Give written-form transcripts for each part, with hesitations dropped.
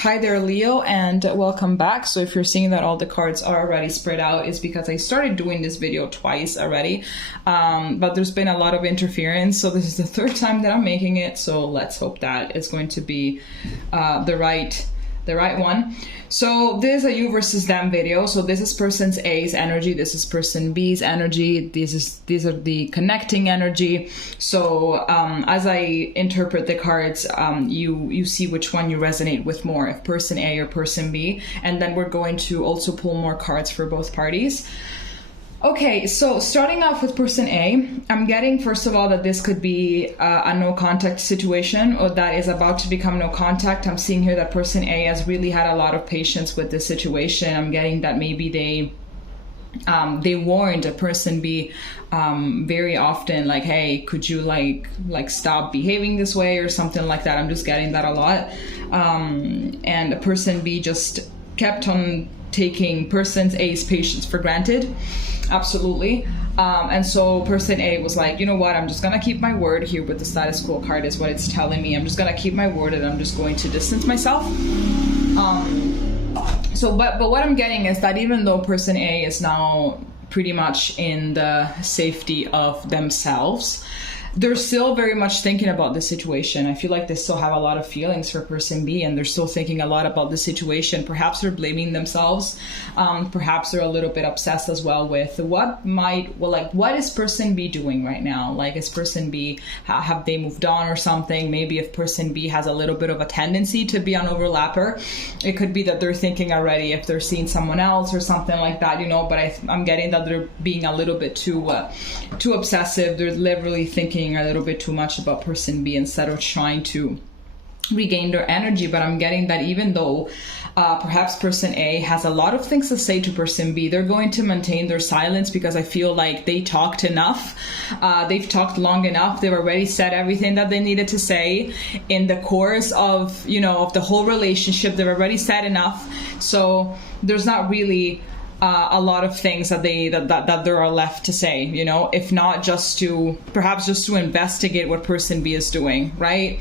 Hi there, Leo, and welcome back. So if you're seeing that all the cards are already spread out, it's because I started doing this video twice already, but there's been a lot of interference, so this is the third time that I'm making it, so let's hope that it's going to be the right one. So this is a you versus them video. So this is person A's energy, this is person B's energy, these are the connecting energy. So as I interpret the cards, you see which one you resonate with more, if person A or person B, and then we're going to also pull more cards for both parties. Okay, so starting off with person A, I'm getting, first of all, that this could be a no contact situation, or that is about to become no contact. I'm seeing here that person A has really had a lot of patience with this situation. I'm getting that maybe they warned a person B very often, like, hey, could you like stop behaving this way or something like that. I'm just getting that a lot. And a person B just kept on taking person A's patience for granted. Absolutely. And so person A was like, you know what, I'm just gonna keep my word here with the status quo card is what it's telling me. I'm just gonna keep my word and I'm just going to distance myself. But what I'm getting is that even though person A is now pretty much in the safety of themselves, they're still very much thinking about the situation. I feel like they still have a lot of feelings for person B, and they're still thinking a lot about the situation. Perhaps they're blaming themselves. Perhaps they're a little bit obsessed as well with what is person B doing right now? Like, is person B, have they moved on or something? Maybe if person B has a little bit of a tendency to be an overlapper, it could be that they're thinking already if they're seeing someone else or something like that, you know, but I'm getting that they're being a little bit too obsessive. They're literally thinking a little bit too much about person B instead of trying to regain their energy. But I'm getting that even though perhaps person A has a lot of things to say to person B, they're going to maintain their silence because I feel like they talked enough. They've talked long enough. They've already said everything that they needed to say in the course of, you know, of the whole relationship. They've already said enough. So there's not really a lot of things that there are left to say, you know, if not just to investigate what person B is doing, right?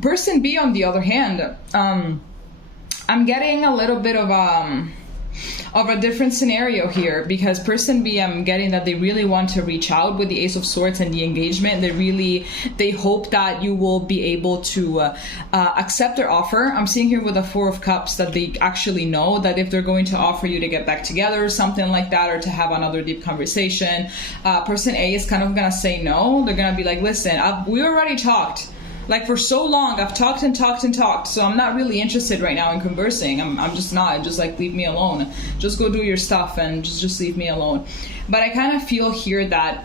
Person B, on the other hand, I'm getting a little bit of a different scenario here, because person B, I'm getting that they really want to reach out with the Ace of Swords and the engagement. They hope that you will be able to accept their offer. I'm seeing here with the Four of Cups that they actually know that if they're going to offer you to get back together or something like that, or to have another deep conversation, person A is kind of gonna say no. They're gonna be like, listen, we already talked. Like, for so long, I've talked and talked and talked, so I'm not really interested right now in conversing. I'm just not. Just like, leave me alone. Just go do your stuff and just leave me alone. But I kind of feel here that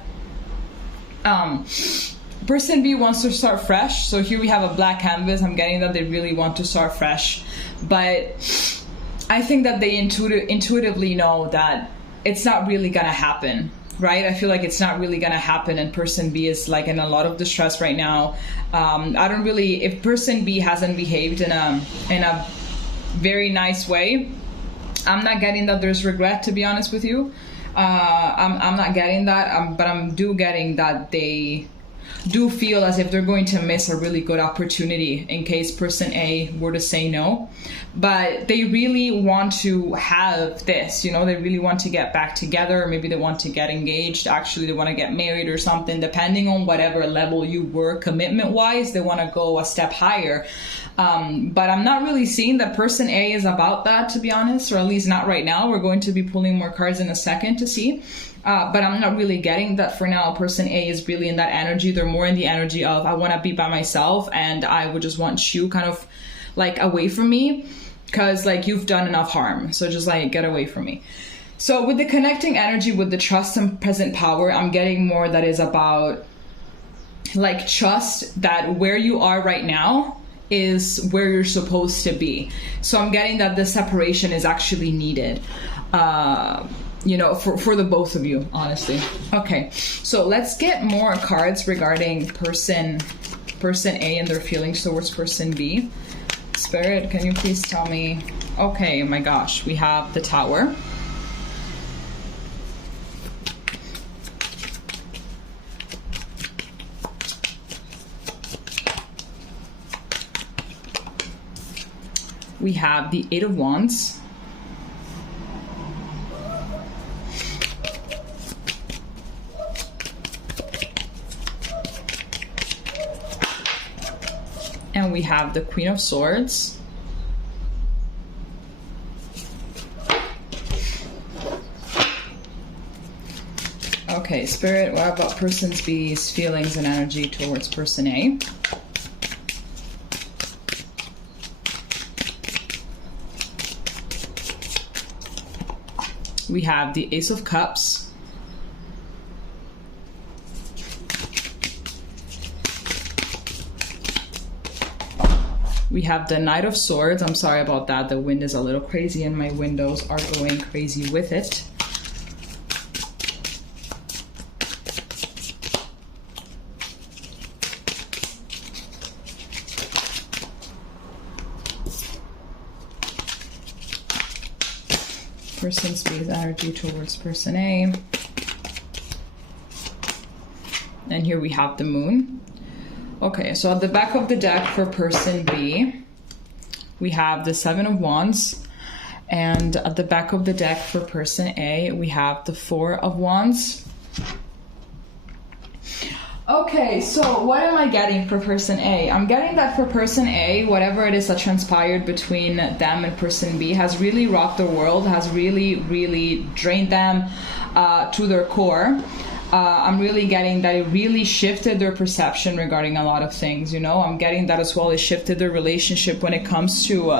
person B wants to start fresh. So here we have a black canvas. I'm getting that they really want to start fresh. But I think that they intuitively know that it's not really going to happen. Right? I feel like it's not really going to happen, and person B is like in a lot of distress right now. If person B hasn't behaved in a very nice way, I'm not getting that there's regret, to be honest with you. I'm not getting that, but I'm getting that they do feel as if they're going to miss a really good opportunity in case person A were to say no. But they really want to have this, you know, they really want to get back together. Maybe they want to get engaged. Actually, they want to get married or something, depending on whatever level you were commitment wise. They want to go a step higher. But I'm not really seeing that person A is about that, to be honest, or at least not right now. We're going to be pulling more cards in a second to see. But I'm not really getting that for now. Person A is really in that energy. They're more in the energy of, I want to be by myself and I would just want you kind of like away from me, because like you've done enough harm. So just like get away from me. So with the connecting energy, with the trust and present power, I'm getting more that is about like trust that where you are right now is where you're supposed to be. So I'm getting that the separation is actually needed. You know, for the both of you, honestly. Okay, so let's get more cards regarding person A and their feelings towards person B. Spirit, can you please tell me? Okay, oh my gosh, we have the Tower. We have the Eight of Wands. And we have the Queen of Swords. Okay, Spirit, what about person B's feelings and energy towards person A? We have the Ace of Cups. We have the Knight of Swords. I'm sorry about that. The wind is a little crazy and my windows are going crazy with it. Person B's energy towards person A. And here we have the Moon. Okay, so at the back of the deck for person B, we have the Seven of Wands. And at the back of the deck for person A, we have the Four of Wands. Okay, so what am I getting for person A? I'm getting that for person A, whatever it is that transpired between them and person B has really rocked their world, has really, really drained them to their core. I'm really getting that it really shifted their perception regarding a lot of things, you know. I'm getting that as well. It shifted their relationship when it comes to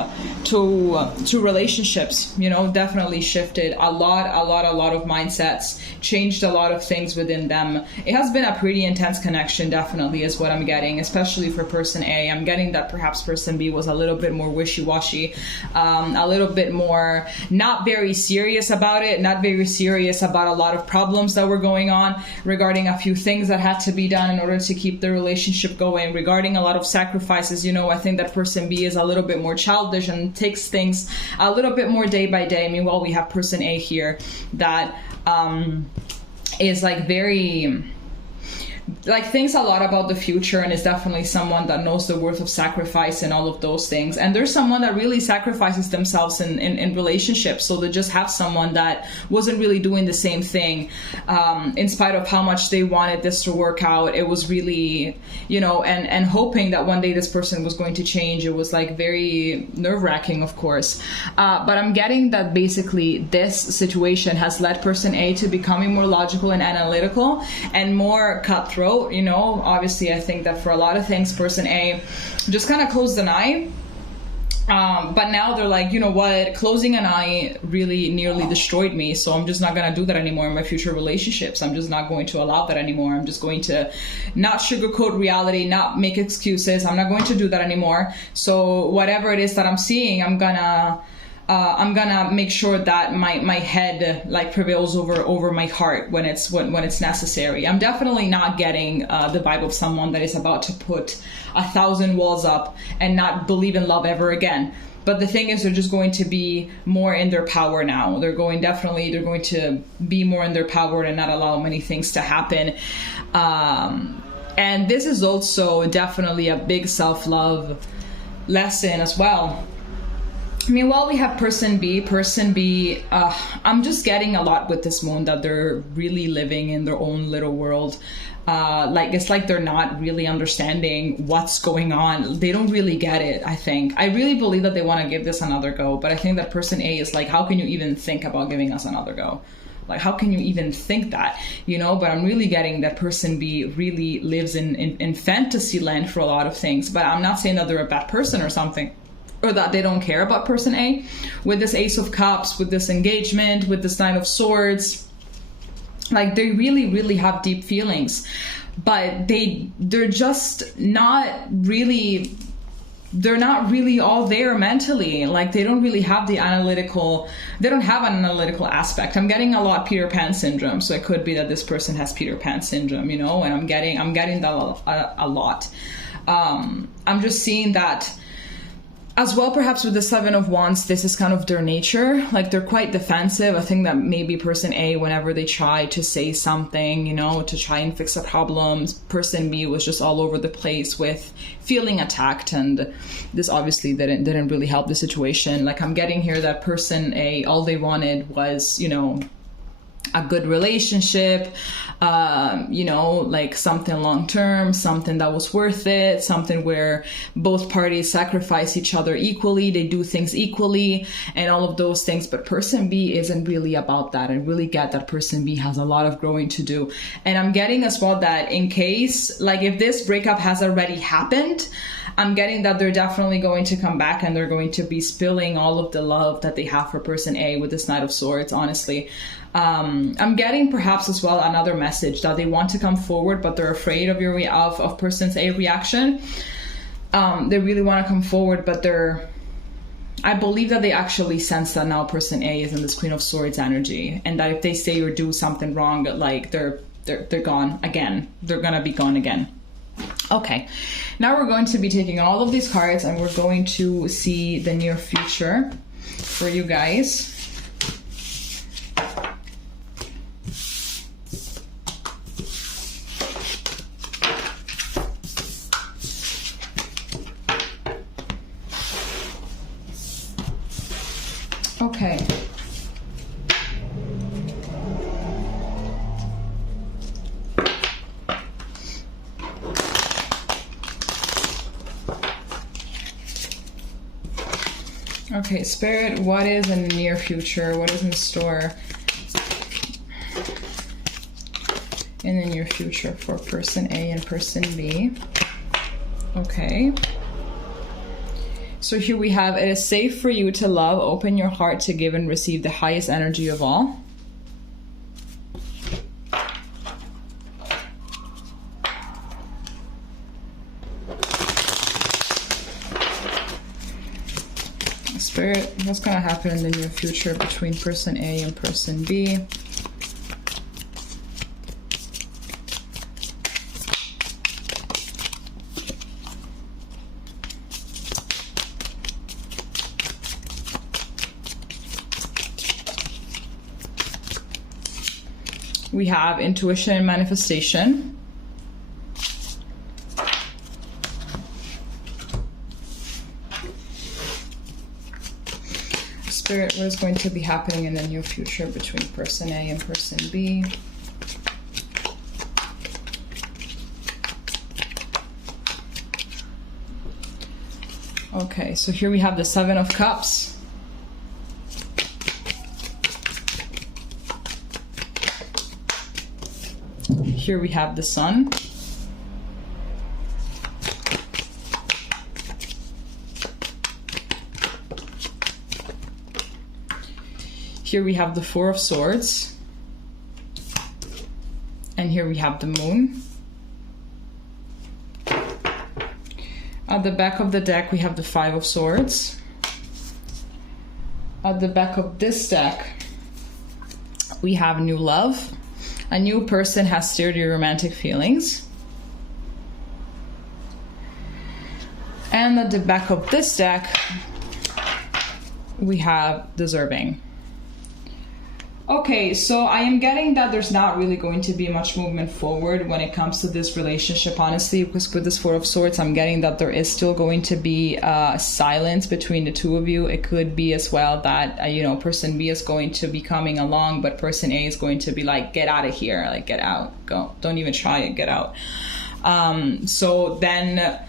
relationships, you know, definitely shifted a lot of mindsets, changed a lot of things within them. It has been a pretty intense connection, definitely, is what I'm getting, especially for person A. I'm getting that perhaps person B was a little bit more wishy-washy, a little bit more not very serious about it, not very serious about a lot of problems that were going on, regarding a few things that had to be done in order to keep the relationship going, regarding a lot of sacrifices. You know, I think that person B is a little bit more childish and takes things a little bit more day by day. Meanwhile, we have person A here that is like very... like thinks a lot about the future and is definitely someone that knows the worth of sacrifice and all of those things. And there's someone that really sacrifices themselves in relationships. So they just have someone that wasn't really doing the same thing in spite of how much they wanted this to work out. It was really, you know, and hoping that one day this person was going to change. It was like very nerve-wracking, of course. But I'm getting that basically this situation has led person A to becoming more logical and analytical and more cutthroat. You know, obviously I think that for a lot of things person A just kind of closed an eye, but now they're like, you know what, closing an eye really nearly destroyed me, so I'm just not going to do that anymore in my future relationships. I'm just not going to allow that anymore. I'm just going to not sugarcoat reality, not make excuses. I'm not going to do that anymore. So whatever it is that I'm seeing, I'm gonna make sure that my head like prevails over my heart when it's necessary. I'm definitely not getting the vibe of someone that is about to put 1,000 walls up and not believe in love ever again. But the thing is, they're just going to be more in their power now. They're going to be more in their power and not allow many things to happen. And this is also definitely a big self-love lesson as well. I mean, while we have person B, I'm just getting a lot with this moon that they're really living in their own little world. Like it's like they're not really understanding what's going on. They don't really get it, I think. I really believe that they want to give this another go, but I think that person A is like, how can you even think about giving us another go? Like, how can you even think that, you know? But I'm really getting that person B really lives in fantasy land for a lot of things. But I'm not saying that they're a bad person or something, or that they don't care about person A. With this Ace of Cups, with this engagement, with this Nine of Swords, like they really, really have deep feelings, but they're just not really, they're not really all there mentally. Like they don't really have they don't have an analytical aspect. I'm getting a lot Peter Pan syndrome, so it could be that this person has Peter Pan syndrome, you know, and I'm getting that a lot. I'm just seeing that As well, perhaps with the Seven of Wands, this is kind of their nature. Like, they're quite defensive. I think that maybe person A, whenever they try to say something, you know, to try and fix a problem, person B was just all over the place with feeling attacked. And this obviously didn't really help the situation. Like, I'm getting here that person A, all they wanted was, you know, a good relationship, you know, like something long-term, something that was worth it, something where both parties sacrifice each other equally, they do things equally, and all of those things. But person B isn't really about that. I really get that person B has a lot of growing to do. And I'm getting as well that in case, like, if this breakup has already happened, I'm getting that they're definitely going to come back and they're going to be spilling all of the love that they have for person A with this Knight of Swords, honestly. I'm getting perhaps as well another message that they want to come forward, but they're afraid of your of person's A reaction. They really want to come forward, but I believe that they actually sense that now person A is in this Queen of Swords energy, and that if they say or do something wrong, like they're gone again. They're gonna be gone again. Okay, now we're going to be taking all of these cards and we're going to see the near future for you guys. Okay. Okay, Spirit, what is in the near future? What is in store in the near future for person A and person B? Okay. So here we have, it is safe for you to love, open your heart to give and receive the highest energy of all. Spirit, what's going to happen in the near future between person A and person B? We have intuition and manifestation. Spirit, what is going to be happening in the near future between person A and person B? Okay, so here we have the Seven of Cups. Here we have the Sun. Here we have the Four of Swords. And here we have the Moon. At the back of the deck, we have the Five of Swords. At the back of this deck, we have new love. A new person has stirred your romantic feelings. And at the back of this deck, we have deserving. Okay, so I am getting that there's not really going to be much movement forward when it comes to this relationship, honestly, because with this Four of Swords, I'm getting that there is still going to be silence between the two of you. It could be as well that, you know, person B is going to be coming along, but person A is going to be like, get out of here, like, get out, go, don't even try it, get out. So then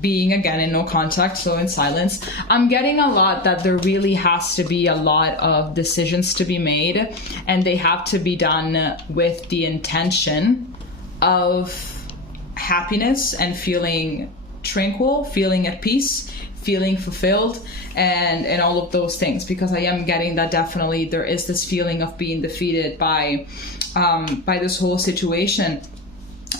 being again in no contact, so in silence, I'm getting a lot that there really has to be a lot of decisions to be made, and they have to be done with the intention of happiness and feeling tranquil, feeling at peace, feeling fulfilled, and all of those things, because I am getting that definitely there is this feeling of being defeated by this whole situation.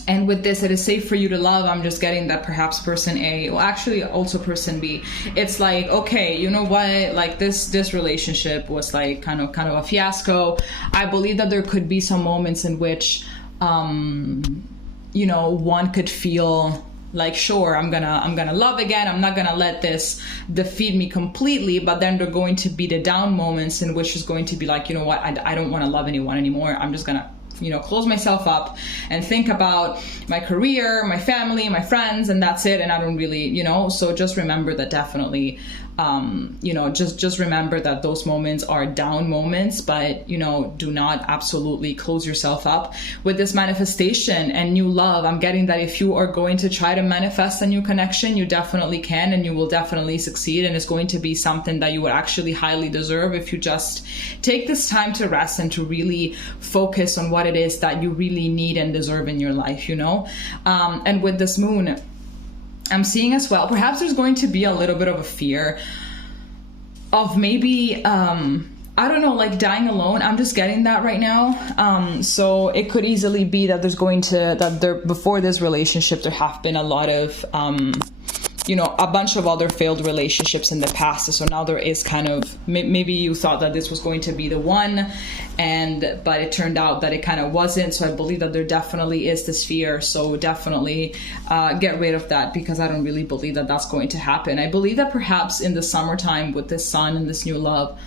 And with this, it is safe for you to love. I'm just getting that perhaps person A, well, actually also person B, it's like, okay, you know what, like this relationship was like kind of a fiasco. I believe that there could be some moments in which, you know, one could feel Like, sure, I'm gonna love again. I'm not gonna let this defeat me completely, but then there are going to be the down moments in which is going to be like, you know what, I don't want to love anyone anymore. I'm just gonna, you know, close myself up and think about my career, my family, my friends, and that's it. And I don't really, you know, so just remember that definitely, you know, just remember that those moments are down moments, but, you know, do not absolutely close yourself up with this manifestation and new love. I'm getting that if you are going to try to manifest a new connection, you definitely can, and you will definitely succeed. And it's going to be something that you would actually highly deserve if you just take this time to rest and to really focus on what it is that you really need and deserve in your life, you know? And with this moon, I'm seeing as well, perhaps there's going to be a little bit of a fear of maybe, I don't know, like dying alone. I'm just getting that right now. So it could easily be that there's going to, that there, before this relationship, there have been a lot of, you know, a bunch of other failed relationships in the past. So now there is kind of, maybe you thought that this was going to be the one, but it turned out that it kind of wasn't. So I believe that there definitely is this fear. So definitely get rid of that, because I don't really believe that that's going to happen. I believe that perhaps in the summertime with this sun and this new love,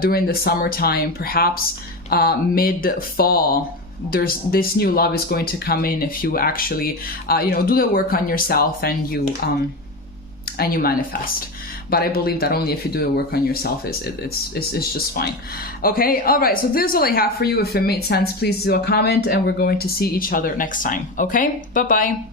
during the summertime, perhaps mid-fall, there's this new love is going to come in if you actually, you know, do the work on yourself and you manifest. But I believe that only if you do the work on yourself, it's just fine. Okay, all right. So this is all I have for you. If it made sense, please do a comment, and we're going to see each other next time. Okay, bye bye.